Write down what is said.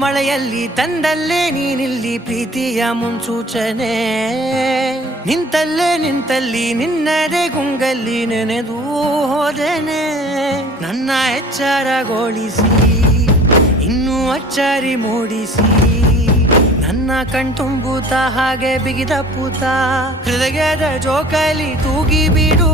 ಮಳೆಯಲ್ಲಿ ತಂದಲ್ಲೇ ನೀನಿಲ್ಲಿ ಪ್ರೀತಿಯ ಮುನ್ಸೂಚನೆ, ನಿಂತಲ್ಲಿ ನಿನ್ನದೇ ಗುಂಗಲ್ಲಿ ನೆನೆದು ಹೋದನೆ. ನನ್ನ ಎಚ್ಚರಗೊಳಿಸಿ ಇನ್ನೂ ಅಚ್ಚರಿ ಮೂಡಿಸಿ, ನನ್ನ ಕಣ್ತುಂಬುತ್ತ ಹಾಗೆ ಬಿಗಿದ ಪೂತ ಹೃದಯದ ಜೋಕಾಲಿ ತೂಗಿ ಬಿಡು.